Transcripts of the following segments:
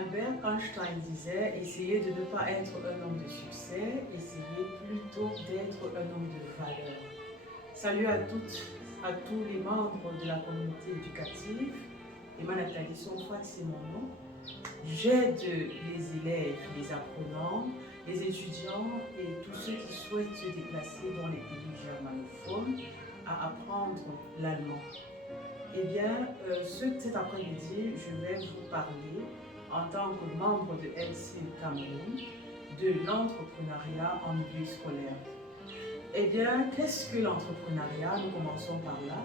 Albert Einstein disait, essayez de ne pas être un homme de succès, essayez plutôt d'être un homme de valeur. Salut à toutes, à tous les membres de la communauté éducative. Emma Nathalie Sonfat, c'est mon nom. J'aide les élèves, les apprenants, les étudiants et tous ceux qui souhaitent se déplacer dans les pays germanophones à apprendre l'allemand. Eh bien, cet après-midi, je vais vous parler en tant que membre de LC Cameroun de l'entrepreneuriat en milieu scolaire. Eh bien, qu'est-ce que l'entrepreneuriat? Nous commençons par là.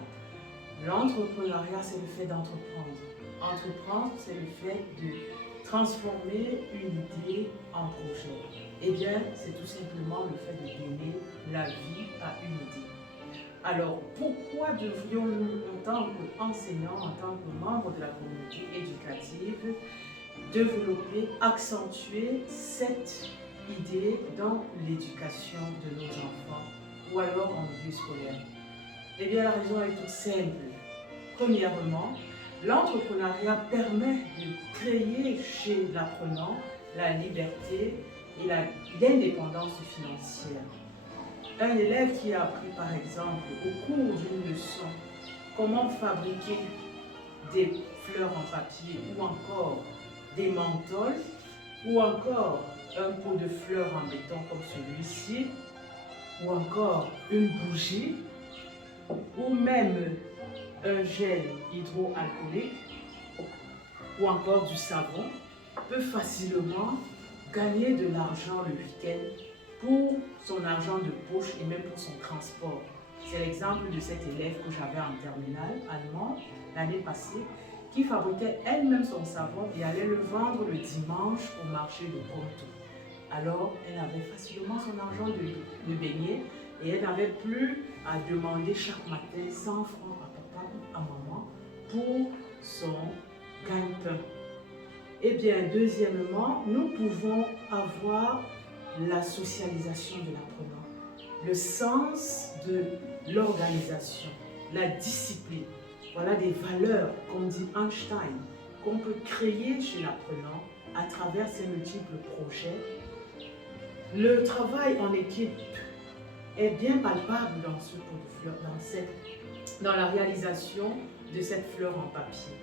L'entrepreneuriat, c'est le fait d'entreprendre. Entreprendre, c'est le fait de transformer une idée en projet. Eh bien, c'est tout simplement le fait de donner la vie à une idée. Alors, pourquoi devrions-nous, en tant qu'enseignants, en tant que membres de la communauté éducative, développer, accentuer cette idée dans l'éducation de nos enfants ou alors en milieu scolaire? Eh bien, la raison est toute simple. Premièrement, l'entrepreneuriat permet de créer chez l'apprenant la liberté et l'indépendance financière. Un élève qui a appris par exemple au cours d'une leçon comment fabriquer des fleurs en papier ou encore des menthols ou encore un pot de fleurs en béton comme celui-ci ou encore une bougie ou même un gel hydroalcoolique ou encore du savon peut facilement gagner de l'argent le week-end pour son argent de poche et même pour son transport. C'est l'exemple de cette élève que j'avais en terminale allemand l'année passée qui fabriquait elle-même son savon et allait le vendre le dimanche au marché de Ponto. Alors, elle avait facilement son argent de beignet et elle n'avait plus à demander chaque matin 100 francs à papa ou à maman pour son gagne-pain. Eh bien, deuxièmement, nous pouvons avoir la socialisation de l'apprenant, le sens de l'organisation, la discipline. Voilà des valeurs, comme dit Einstein, qu'on peut créer chez l'apprenant à travers ces multiples projets. Le travail en équipe est bien palpable dans ce pot de fleurs, dans la réalisation de cette fleur en papier.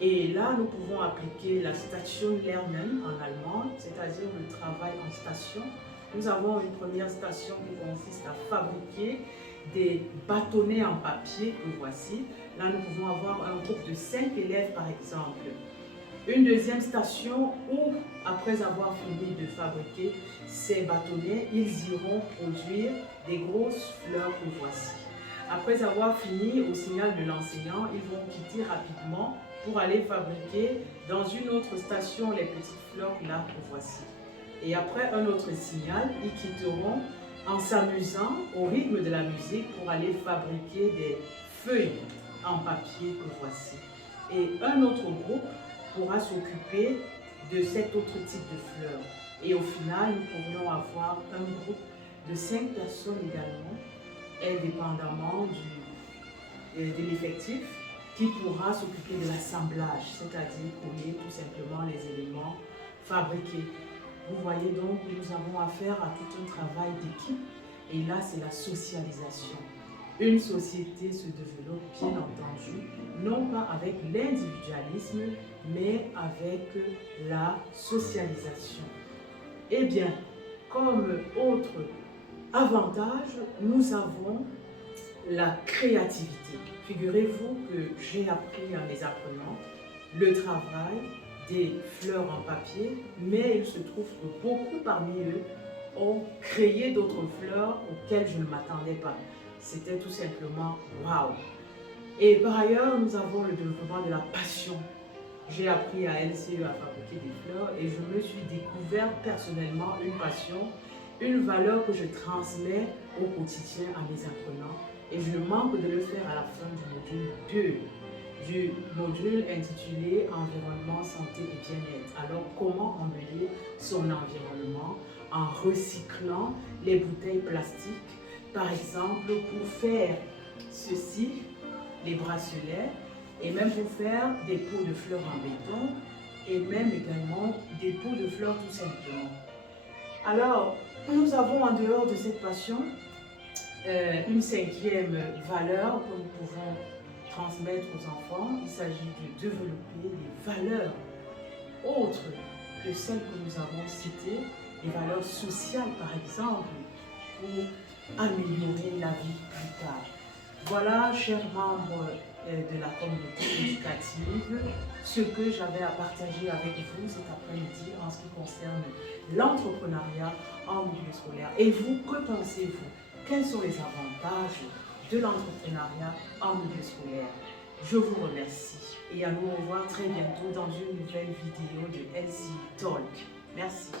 Et là, nous pouvons appliquer la Station Lernen en allemand, c'est-à-dire le travail en station. Nous avons une première station qui consiste à fabriquer des bâtonnets en papier que voici. Là, nous pouvons avoir un groupe de 5 élèves par exemple. Une deuxième station où, après avoir fini de fabriquer ces bâtonnets, ils iront produire des grosses fleurs que voici. Après avoir fini au signal de l'enseignant, ils vont quitter rapidement pour aller fabriquer dans une autre station les petites fleurs là que voici. Et après un autre signal, ils quitteront en s'amusant au rythme de la musique pour aller fabriquer des feuilles en papier que voici. Et un autre groupe pourra s'occuper de cet autre type de fleurs. Et au final, nous pourrions avoir un groupe de 5 personnes également, indépendamment de l'effectif, qui pourra s'occuper de l'assemblage, c'est-à-dire coller tout simplement les éléments fabriqués. Vous voyez donc, nous avons affaire à tout un travail d'équipe et là, c'est la socialisation. Une société se développe, bien entendu, non pas avec l'individualisme, mais avec la socialisation. Eh bien, comme autre avantage, nous avons la créativité. Figurez-vous que j'ai appris à mes apprenants le travail des fleurs en papier, mais il se trouve que beaucoup parmi eux ont créé d'autres fleurs auxquelles je ne m'attendais pas. C'était tout simplement waouh! Et par ailleurs, nous avons le développement de la passion. j'ai appris à LCE à fabriquer des fleurs et je me suis découvert personnellement une passion, une valeur que je transmets au quotidien à mes apprenants et je manque de le faire à la fin du module 2 du module intitulé Environnement, santé et bien-être. Alors, comment embellir son environnement en recyclant les bouteilles plastiques, par exemple, pour faire ceci, les bracelets, et même pour faire des pots de fleurs en béton, et même également des pots de fleurs tout simplement. Alors, nous avons en dehors de cette passion une cinquième valeur que nous pouvons transmettre aux enfants. Il s'agit de développer des valeurs autres que celles que nous avons citées, des valeurs sociales par exemple, pour améliorer la vie plus tard. Voilà, chers membres de la communauté éducative, ce que j'avais à partager avec vous cet après-midi en ce qui concerne l'entrepreneuriat en milieu scolaire. Et vous, que pensez-vous? Quels sont les avantages de l'entrepreneuriat en milieu scolaire? Je vous remercie et à nous revoir très bientôt dans une nouvelle vidéo de LC Talk. Merci.